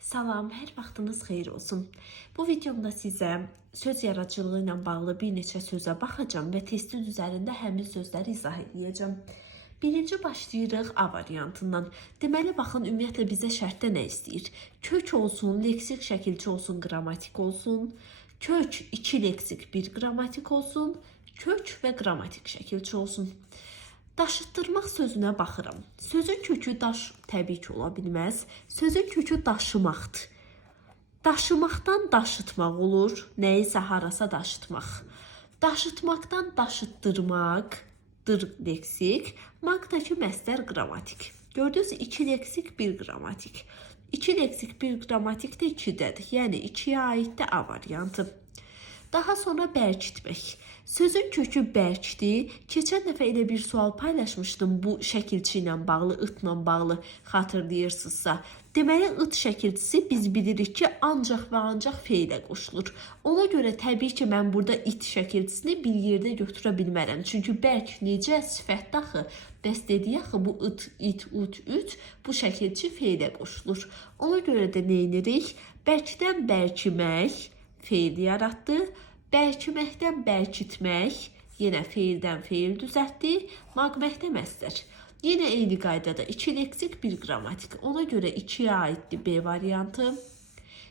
Salam, hər vaxtınız xeyir olsun. Bu videomda sizə söz yaradıcılığı ilə bağlı bir neçə sözə baxacağam və testin üzərində həmin sözləri izah edəcəm. Birinci başlayırıq A variantından. Deməli, baxın, ümumiyyətlə bizə şərtdə nə istəyir? Kök olsun, leksik şəkilçi olsun, qrammatik olsun. Kök 2 leksik, 1 qrammatik olsun. Kök və qrammatik şəkilçi olsun. Daşıtdırmaq sözünə baxıram. Sözün kökü daş təbii ki ola bilməz. Sözün kökü daşımaqdır. Daşımaqdan daşıtmaq olur. Nəyisə harasa daşıtmaq. Daşıtmaqdan daşıtdırmaq, dır leksik, maqdakı məstər qrammatik. Gördünüz, 2 leksik, 1 qrammatik. 2 leksik, 1 qrammatik də 2-dədir. Yəni 2-yə aiddir A variantı. Daha sonra bərkitmək. Sözün kökü bərkdir. Keçən dəfə elə bir sual paylaşmışdım bu şəkilçi ilə bağlı, ıtla bağlı xatırlayırsınızsa. Deməli ıt şəkilçisi biz bilirik ki, ancaq və ancaq feilə qoşulur. Ona görə təbii ki, mən burada it şəkilçisini bir yerdə götürə bilmərəm. Çünki bərk necə sifətdə axı? Bəs dedik axı bu it, it, ut, üt bu şəkilçi feilə qoşulur. Ona görə də nə edirik? Bərkdən bərkimək feil yaratdı. Bərkiməkdən bərkitmək, yenə feildən feil düzəltdi. Maqməkdə məstər. Yenə eyni qaydada 2 leksik, 1 qrammatik. Ona görə 2-yə aiddir B variantı.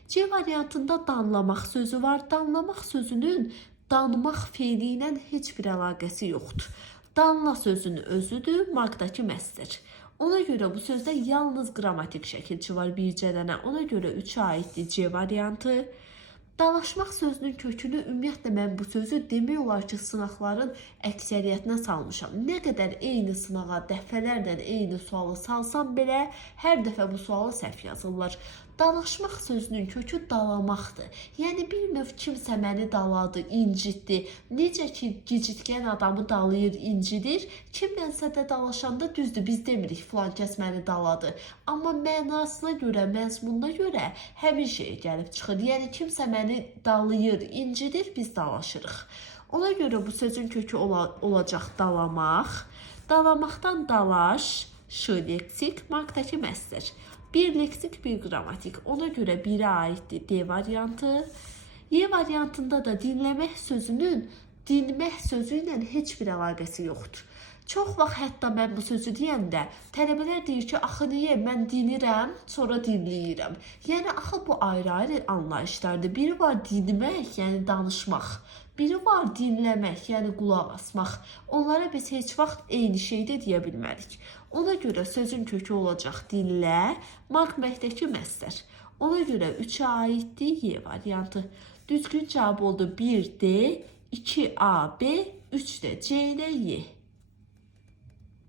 C variantında danlamaq sözü var. Danlamaq sözünün danmaq feili ilə heç bir əlaqəsi yoxdur. Danla sözünün özüdür, maqdakı məstər. Ona görə bu sözdə yalnız qrammatik şəkilçi var bircə dənə. Ona görə 3-ə aiddir C variantı. Dalaşmaq sözünün kökünü ümumiyyətlə mən bu sözü demək olar ki, sınaqların əksəriyyətinə salmışam. Nə qədər eyni sınağa dəfələrlə eyni sualı salsam belə, hər dəfə bu sualı səhv yazırlar. Dalaşmaq sözünün kökü dalamaqdır. Yəni bir növ kimsə məni daladı, incitdi. Necə ki gecitkən adamı dalayır, incidir. Kimlənsə də dalaşanda düzdür, biz demirik filan kəs məni daladı. Amma mənasına görə, məzmununa görə həmin şey gəlib çıxır. Yəni kimsə məni dalayır, incidir, biz dalaşırıq. Ona görə bu sözün kökü ola, olacaq dalamaq. Dalamaqdan dalaş, ş leksik, maqdakı məstər. Bir leksik, bir qrammatik. Ona görə 1-ə aiddir D variantı. Y variantında da dinləmək sözünün dinmək sözü ilə heç bir əlaqəsi yoxdur. Çox vaxt hətta mən bu sözü deyəndə tələbələr deyir ki, axı niyə mən dinirəm, sonra dinləyirəm. Yəni axı bu ayrı-ayrı anlayışlardır. Biri var dinmək, yəni danışmaq. Biri var dinləmək, yəni qulaq asmaq. Onlara biz heç vaxt eyni şey də deyə bilmərik. Ona görə sözün kökü olacaq dinlə, maqməkdəki məstər. Ona görə 3-ə aiddir Y variantı. Düzgün cavab oldu 1D, 2AB, 3 də C ilə Y.